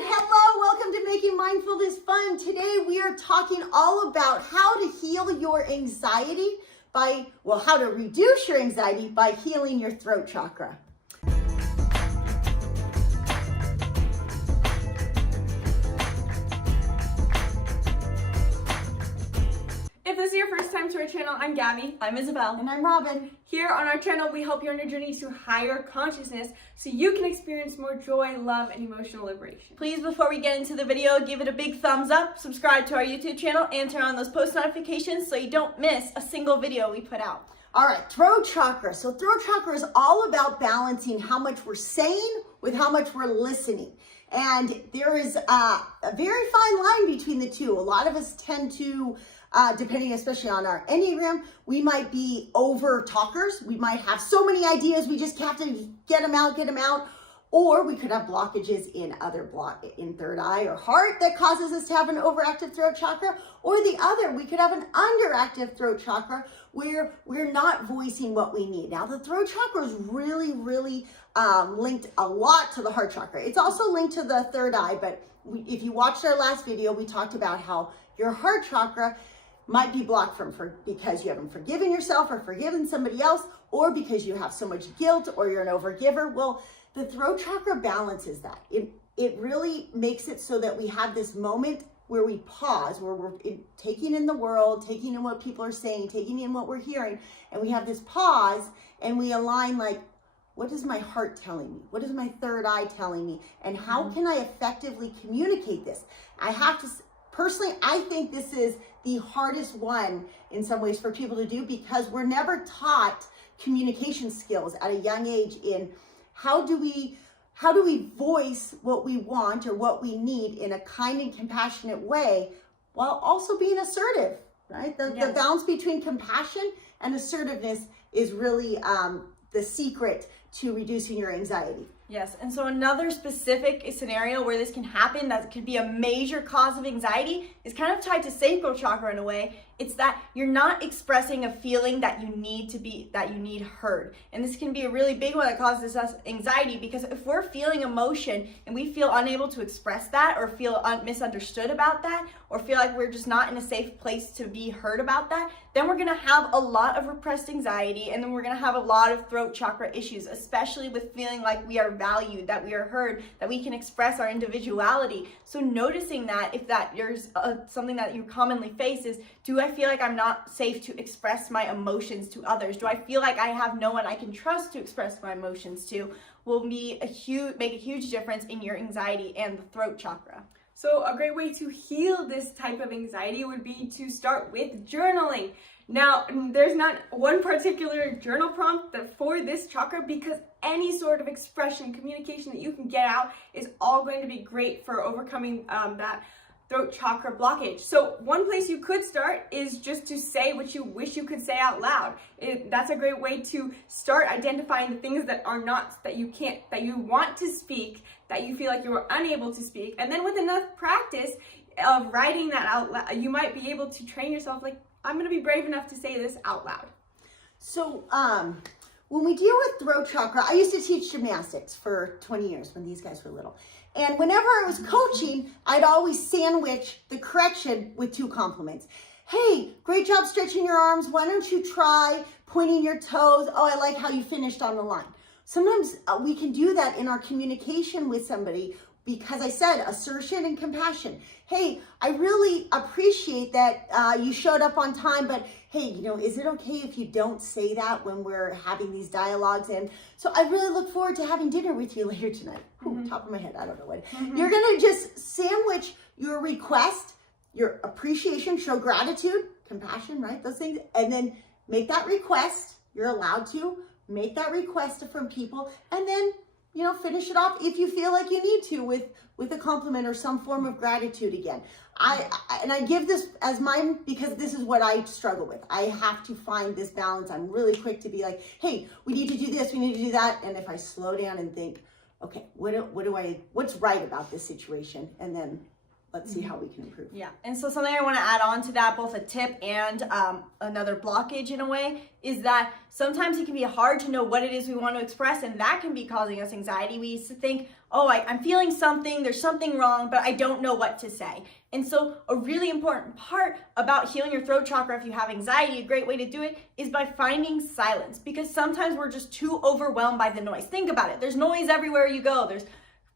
Hello, welcome to Making Mindfulness Fun. Today we are talking all about how to heal your anxiety how to reduce your anxiety by healing your throat chakra. If this is your first time to our channel, I'm Gabby. I'm Isabel. And I'm Robin. Here on our channel, we help you on your journey to higher consciousness so you can experience more joy, love, and emotional liberation. Please, before we get into the video, give it a big thumbs up, subscribe to our YouTube channel, and turn on those post notifications so you don't miss a single video we put out. All right, throat chakra. So throat chakra is all about balancing how much we're saying with how much we're listening. And there is a very fine line between the two. A lot of us tend to, depending especially on our Enneagram, we might be over talkers. We might have so many ideas, we just have to get them out. Or we could have blockages in in third eye or heart that causes us to have an overactive throat chakra. Or the other, we could have an underactive throat chakra where we're not voicing what we need. Now, the throat chakra is really linked a lot to the heart chakra. It's also linked to the third eye, but if you watched our last video, we talked about how your heart chakra might be blocked because you haven't forgiven yourself or forgiven somebody else, or because you have so much guilt or you're an overgiver. Well, the throat chakra balances that. It really makes it so that we have this moment where we pause, where we're taking in the world, taking in what people are saying, taking in what we're hearing, and we have this pause and we align like, what is my heart telling me? What is my third eye telling me? And how can I effectively communicate this? Personally, I think this is the hardest one in some ways for people to do because we're never taught communication skills at a young age in how do we voice what we want or what we need in a kind and compassionate way while also being assertive, right? The balance between compassion and assertiveness is really the secret to reducing your anxiety. Yes, and so another specific scenario where this can happen that could be a major cause of anxiety is kind of tied to sacral chakra in a way. It's that you're not expressing a feeling that you need heard. And this can be a really big one that causes us anxiety because if we're feeling emotion and we feel unable to express that or feel misunderstood about that or feel like we're just not in a safe place to be heard about that, then we're gonna have a lot of repressed anxiety and then we're gonna have a lot of throat chakra issues, especially with feeling like we are valued, that we are heard, that we can express our individuality. So noticing that, if there's something that you commonly face is, do I feel like I'm not safe to express my emotions to others? Do I feel like I have no one I can trust to express my emotions to? Will make a huge difference in your anxiety and the throat chakra. So a great way to heal this type of anxiety would be to start with journaling. Now, there's not one particular journal prompt for this chakra because any sort of expression, communication that you can get out is all going to be great for overcoming that throat chakra blockage. So one place you could start is just to say what you wish you could say out loud. That's a great way to start identifying the things that you want to speak, that you feel like you are unable to speak. And then with enough practice of writing that out loud, you might be able to train yourself like, I'm gonna be brave enough to say this out loud. So when we deal with throat chakra, I used to teach gymnastics for 20 years when these guys were little. And whenever I was coaching, I'd always sandwich the correction with two compliments. Hey, great job stretching your arms. Why don't you try pointing your toes? Oh, I like how you finished on the line. Sometimes we can do that in our communication with somebody because I said assertion and compassion. Hey, I really appreciate that you showed up on time, but hey, is it okay if you don't say that when we're having these dialogues? And so I really look forward to having dinner with you later tonight. Top of my head, I don't know what. You're gonna just sandwich your request, your appreciation, show gratitude, compassion, right? Those things, and then make that request. You're allowed to make that request from people, and then finish it off if you feel like you need to with a compliment or some form of gratitude again. I give this as mine because this is what I struggle with. I have to find this balance. I'm really quick to be like, hey, we need to do this, we need to do that. And if I slow down and think, okay, what's right about this situation? And then let's see how we can improve. Yeah, and so something I want to add on to that, both a tip and another blockage in a way, is that sometimes it can be hard to know what it is we want to express, and that can be causing us anxiety. We used to think, oh, I'm feeling something, there's something wrong, but I don't know what to say. And so a really important part about healing your throat chakra if you have anxiety, a great way to do it is by finding silence, because sometimes we're just too overwhelmed by the noise. Think about it. There's noise everywhere you go. There's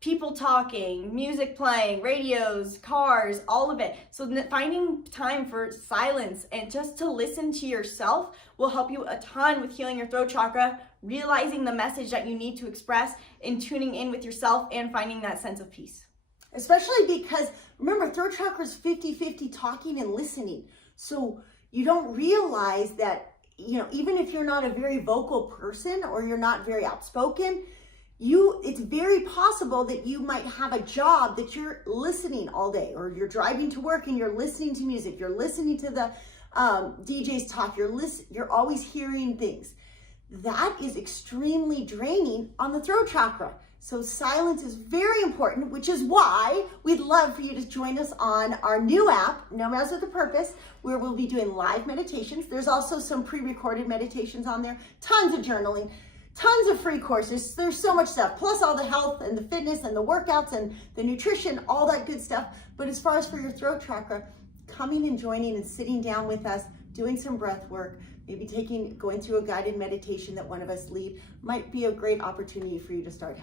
people talking, music playing, radios, cars, all of it. So finding time for silence and just to listen to yourself will help you a ton with healing your throat chakra, realizing the message that you need to express, and tuning in with yourself and finding that sense of peace. Especially because, remember, throat chakra is 50-50 talking and listening. So you don't realize that, even if you're not a very vocal person or you're not very outspoken, it's very possible that you might have a job that you're listening all day, or you're driving to work and you're listening to music, you're listening to the DJs talk, you're always hearing things. That is extremely draining on the throat chakra. So silence is very important, which is why we'd love for you to join us on our new app, No Mess with a Purpose, where we'll be doing live meditations. There's also some pre-recorded meditations on there, tons of journaling, tons of free courses. There's so much stuff, plus all the health and the fitness and the workouts and the nutrition, all that good stuff. But as far as for your throat chakra, coming and joining and sitting down with us, doing some breath work, maybe going through a guided meditation that one of us lead, might be a great opportunity for you to start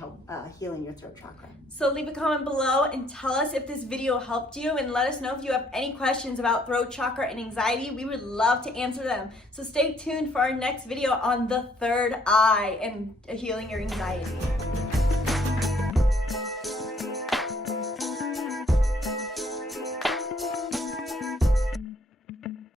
healing your throat chakra. So leave a comment below and tell us if this video helped you, and let us know if you have any questions about throat chakra and anxiety. We would love to answer them. So stay tuned for our next video on the third eye and healing your anxiety.